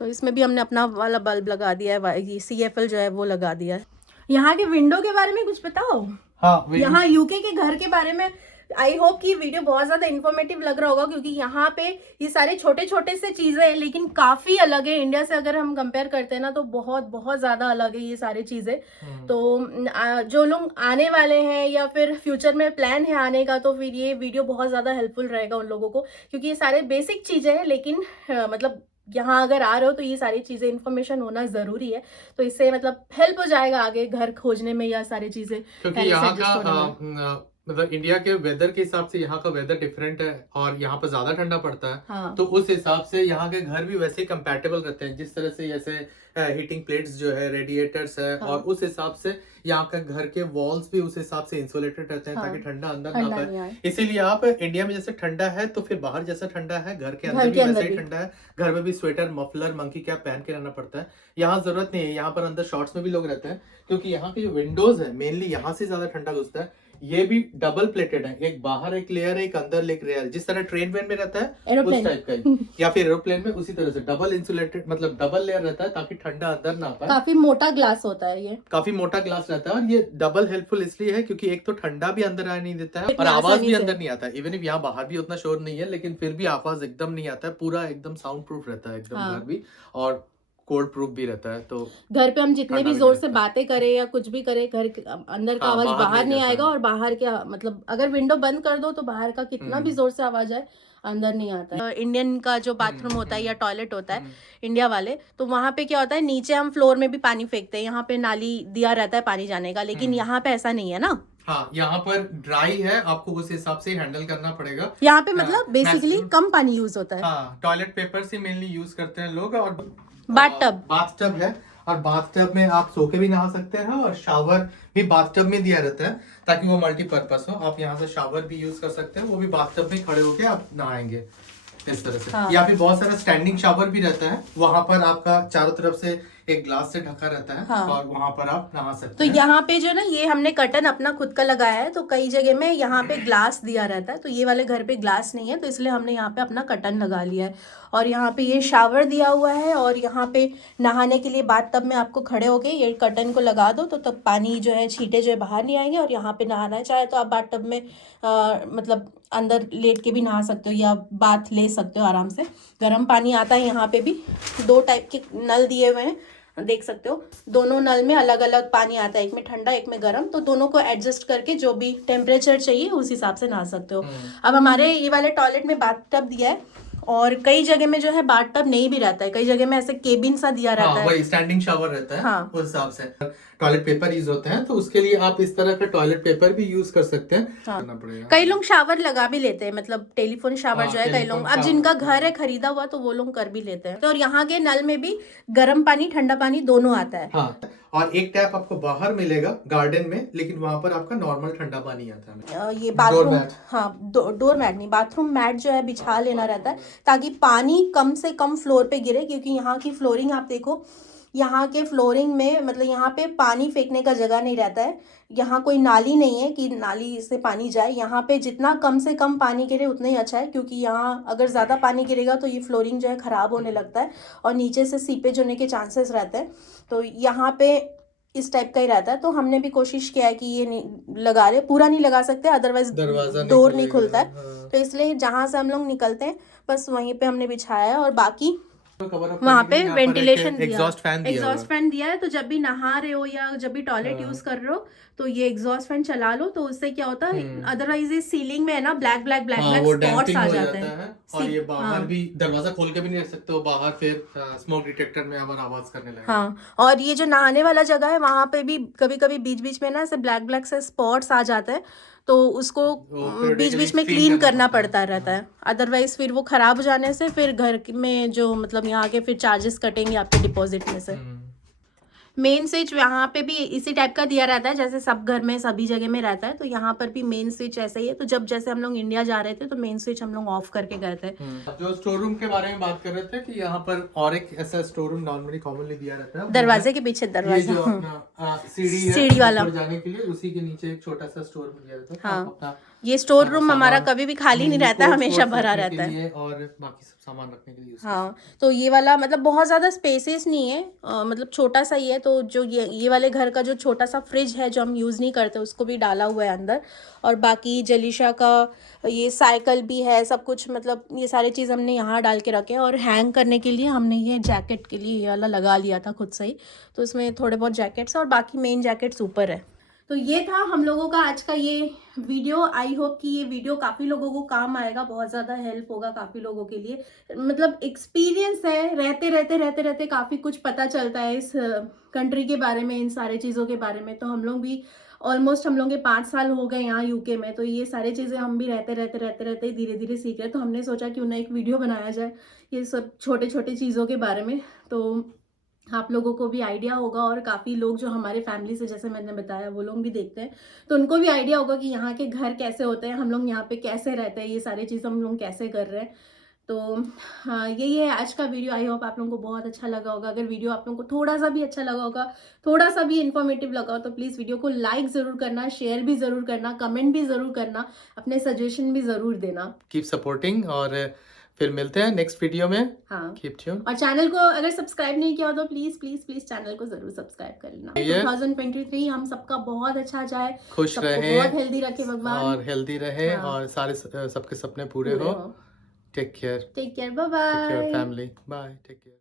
तो इसमें भी हमने अपना वाला बल्ब लगा दिया है, ये CFL जो है वो लगा दिया है। यहाँ के विंडो के बारे में कुछ बताओ। हाँ, यहाँ यूके के घर के बारे में आई होप कि वीडियो बहुत ज्यादा इन्फॉर्मेटिव लग रहा होगा, क्योंकि यहाँ पे ये सारे छोटे छोटे से चीजें हैं, लेकिन काफी अलग है इंडिया से। अगर हम कंपेयर करते हैं ना तो बहुत बहुत ज्यादा अलग है ये सारी चीजें। तो जो लोग आने वाले हैं या फिर फ्यूचर में प्लान है आने का, तो फिर ये वीडियो बहुत ज्यादा हेल्पफुल रहेगा उन लोगों को, क्योंकि ये सारे बेसिक चीजें हैं, लेकिन मतलब यहाँ अगर आ रहे हो तो ये सारी चीजें इन्फॉर्मेशन होना जरूरी है। तो इससे मतलब हेल्प हो जाएगा आगे घर खोजने में या सारी चीजें, क्योंकि यहाँ का मतलब इंडिया के वेदर के हिसाब से यहाँ का वेदर डिफरेंट है, और यहाँ पर ज्यादा ठंडा पड़ता है। हाँ। तो उस हिसाब से यहाँ के घर भी वैसे ही कंपैटिबल रहते हैं, जिस तरह से जैसे हीटिंग प्लेट्स जो है, रेडिएटर्स है। हाँ। और उस हिसाब से यहाँ का घर के वॉल्स भी उस हिसाब से इंसुलेटेड रहते हैं। हाँ। ताकि ठंडा अंदर ना पाए। इसीलिए आप इंडिया में जैसे ठंडा है तो फिर बाहर जैसा ठंडा है, घर के अंदर भी वैसा ही ठंडा है। घर में भी स्वेटर, मफलर, मंकी कैप पहन के रहना पड़ता है। यहाँ जरूरत नहीं है, यहाँ पर अंदर शॉर्ट्स में भी लोग रहते हैं, क्योंकि यहाँ के जो विंडोज है मेनली यहाँ से ज्यादा ठंडा घुसता है। ये भी डबल प्लेटेड है, एक बाहर एक लेयर है, एक अंदर एक लेयर है, जिस तरह ट्रेन वेन में रहता है एरोप्लेन उस टाइप का ही, या फिर एरोप्लेन में उसी तरह से डबल इंसुलेटेड, मतलब डबल लेयर रहता है ताकि ठंडा अंदर ना पाए। काफी मोटा ग्लास होता है ये, काफी मोटा ग्लास रहता है, और ये डबल हेल्पफुल इसलिए है क्योंकि एक तो ठंडा भी अंदर आने नहीं देता है और इतना आवाज आसानी भी से। अंदर नहीं आता है। इवन यहाँ बाहर भी उतना शोर नहीं है, लेकिन फिर भी आवाज एकदम नहीं आता है, पूरा एकदम साउंड प्रूफ रहता है एकदम हाँ। घर भी, और कोल्ड प्रूफ भी रहता है। तो घर पे हम जितने ठंडा भी भी जोर नहीं से लगता। बातें करें या कुछ भी करें, घर के अंदर का हाँ, आवाज बाहर बाहर नहीं नहीं जाता आएगा, है। और बाहर के मतलब अगर विंडो बंद कर दो तो बाहर का कितना भी जोर से आवाज आए अंदर नहीं आता है। इंडियन का जो बाथरूम होता है या टॉयलेट होता है इंडिया वाले, तो वहां पे क्या होता है, नीचे हम फ्लोर में भी पानी फेंकते हैं, यहाँ पे नाली दिया रहता है पानी जाने का, लेकिन यहाँ पे ऐसा नहीं है ना। हाँ, यहाँ पर ड्राई है, आपको उस हिसाब से हैंडल करना पड़ेगा। यहाँ पे मतलब बेसिकली maximum- कम पानी यूज होता है। हाँ, टॉयलेट पेपर से मेनली यूज करते हैं लोग, और बाथ टब है, और बाथ टब में आप सो के भी नहा सकते हैं, और शावर भी बाथ टब में दिया रहता है ताकि वो मल्टीपर्पस हो। आप यहाँ से शावर भी यूज कर सकते हैं, वो भी बाथ टब में खड़े होके आप नहाएंगे इस तरह से। हाँ। यहाँ पे बहुत सारा स्टैंडिंग शावर भी रहता है, वहां पर आपका चारों तरफ से एक ग्लास से ढका रहता है। हाँ। और वहां पर आप नहा सकते तो हैं। यहाँ पे जो ना, ये हमने कर्टन अपना खुद का लगाया है, तो कई जगह में यहाँ पे ग्लास दिया रहता है, तो ये वाले घर पे ग्लास नहीं है, तो इसलिए हमने यहाँ पे अपना कर्टन लगा लिया है। और यहाँ पे ये शावर दिया हुआ है, और यहाँ पे नहाने के लिए बाथ टब में आपको खड़े होके ये कर्टन को लगा दो, तो तब पानी जो है, छींटे जो है बाहर नहीं आएंगे, और यहाँ पे नहाना है चाहे तो आप बाथ टब में मतलब अंदर लेट के भी नहा सकते हो, या बाथ ले सकते हो आराम से। गर्म पानी आता है यहाँ पे भी, 2 टाइप के नल दिए हुए हैं, देख सकते हो। दोनों नल में अलग अलग पानी आता है, एक में ठंडा एक में गर्म, तो दोनों को एडजस्ट करके जो भी टेम्परेचर चाहिए उस हिसाब से नहा सकते हो। अब हमारे ये वाले टॉयलेट में बाथ टब दिया है, और कई जगह में जो है बाथ टब नहीं भी रहता है, कई जगह में ऐसे केबिन सा दिया रहता है। वही स्टैंडिंग शावर रहता है। हाँ। उस हिसाब से टॉयलेट पेपर यूज होता है, तो उसके लिए आप इस तरह का टॉयलेट पेपर भी यूज कर सकते हैं। हाँ। करना पड़ेगा। कई लोग शावर लगा भी लेते हैं, मतलब टेलीफोन शावर हाँ, जो है, कई टेलीफोन लोग अब शावर। जिनका घर है खरीदा हुआ तो वो लोग कर भी लेते हैं। तो और यहाँ के नल में भी गर्म पानी ठंडा पानी दोनों आता है। हाँ, और एक टैप आपको बाहर मिलेगा गार्डन में, लेकिन वहां पर आपका नॉर्मल ठंडा पानी आता है। ये बाथरूम, डोरमैट। हाँ डोर मैट नहीं, बाथरूम मैट जो है बिछा लेना रहता है, ताकि पानी कम से कम फ्लोर पे गिरे, क्योंकि यहाँ की फ्लोरिंग आप देखो, यहाँ के फ्लोरिंग में मतलब यहाँ पे पानी फेंकने का जगह नहीं रहता है, यहाँ कोई नाली नहीं है कि नाली से पानी जाए, यहाँ पे जितना कम से कम पानी गिरे उतना ही अच्छा है, क्योंकि यहाँ अगर ज़्यादा पानी गिरेगा तो ये फ्लोरिंग जो है ख़राब होने लगता है, और नीचे से सीपेज होने के चांसेस रहते हैं। तो यहाँ पे इस टाइप का ही रहता है, तो हमने भी कोशिश किया है कि ये नहीं लगा रहे, पूरा नहीं लगा सकते अदरवाइज डोर नहीं खुलता है, तो इसलिए जहाँ से हम लोग निकलते हैं बस वहीं पे हमने बिछाया है, और बाकी वहाँ पे वेंटिलेशन दिया, एग्जॉस्ट फैन दिया है, तो जब भी नहा रहे हो या जब भी टॉयलेट यूज कर रहे हो तो ये एग्जॉस्ट फैन चला लो, तो उससे क्या होता है, अदरवाइज ये सीलिंग में है ना black black black black spots आ जाते हैं। और ये बाहर भी दरवाजा खोल के भी नहीं रख सकते हो, बाहर फिर स्मोक डिटेक्टर में अगर आवाज करने लगे। हाँ, और ये जो नहाने वाला जगह है वहां पे भी कभी कभी बीच बीच में ना ऐसे ब्लैक ब्लैक से स्पॉट्स आ जाते हैं, तो उसको बीच बीच में क्लीन करना पड़ता रहता है, अदरवाइज फिर वो खराब हो जाने से फिर घर में जो मतलब यहाँ के फिर चार्जेस कटेंगे आपके डिपॉजिट में से। मेन स्विच यहाँ पे भी इसी टाइप का दिया रहता है जैसे सब घर में सभी जगह में रहता है, तो यहाँ पर भी मेन स्विच ऐसा ही है। तो जब जैसे हम लोग इंडिया जा रहे थे तो मेन स्विच हम लोग ऑफ करके गए थे। जो स्टोर रूम के बारे में बात कर रहे थे कि यहाँ पर और एक ऐसा स्टोर रूम नॉर्मली कॉमनली दिया रहता है, दरवाजे के पीछे दरवाजा, जो अपना सीढ़ी वाला जाने के लिए, उसी के नीचे एक छोटा सा स्टोर रूम दिया रहता है। हाँ, अपना ये स्टोर रूम हमारा कभी भी खाली नहीं रहता है, हमेशा भरा रहता है, और बाकी सब सामान रखने के लिए। हाँ, तो ये वाला मतलब बहुत ज़्यादा स्पेसेस नहीं है, मतलब छोटा सा ही है। तो जो ये वाले घर का जो छोटा सा फ्रिज है जो हम यूज़ नहीं करते उसको भी डाला हुआ है अंदर, और बाकी जलीशा का ये साइकिल भी है, सब कुछ मतलब ये सारी चीज़ हमने यहाँ डाल के रखे हैं। और हैंग करने के लिए हमने ये जैकेट के लिए ये वाला लगा लिया था खुद से ही, तो इसमें थोड़े बहुत जैकेट्स और बाकी मेन जैकेट्स ऊपर है। तो ये था हम लोगों का आज का ये वीडियो। आई होप कि ये वीडियो काफ़ी लोगों को काम आएगा, बहुत ज़्यादा हेल्प होगा काफ़ी लोगों के लिए। मतलब एक्सपीरियंस है, रहते काफ़ी कुछ पता चलता है इस कंट्री के बारे में, इन सारे चीज़ों के बारे में। तो हम लोग भी ऑलमोस्ट हम लोग के 5 साल हो गए यहाँ यूके में, तो ये सारी चीज़ें हम भी रहते ही धीरे धीरे सीख रहे। तो हमने सोचा क्यों ना एक वीडियो बनाया जाए ये सब छोटे छोटे चीज़ों के बारे में, तो आप लोगों को भी आइडिया होगा। और काफ़ी लोग जो हमारे फैमिली से, जैसे मैंने बताया, वो लोग भी देखते हैं, तो उनको भी आइडिया होगा कि यहाँ के घर कैसे होते हैं, हम लोग यहाँ पे कैसे रहते हैं, ये सारी चीज़ हम लोग कैसे कर रहे हैं। तो हाँ, यही है आज का वीडियो। आई होप आप लोगों को बहुत अच्छा लगा होगा। अगर वीडियो आप लोगों को थोड़ा सा भी अच्छा लगा होगा, थोड़ा सा भी इन्फॉर्मेटिव लगा हो, तो प्लीज़ वीडियो को लाइक ज़रूर करना, शेयर भी ज़रूर करना, कमेंट भी ज़रूर करना, अपने सजेशन भी ज़रूर देना। कीप सपोर्टिंग और फिर मिलते हैं नेक्स्ट वीडियो में। हाँ, कीप ट्यून। और चैनल को अगर सब्सक्राइब नहीं किया हो तो प्लीज़ प्लीज़ प्लीज़ चैनल को ज़रूर सब्सक्राइब कर लेना। 2023 हम सबका बहुत अच्छा जाए, खुश सबको रहे बहुत हेल्दी रखे भगवान, और हेल्दी रहे हाँ। और सारे सबके सपने पूरे हो। Take care. Take care, bye take care bye. Family. Bye. Take care.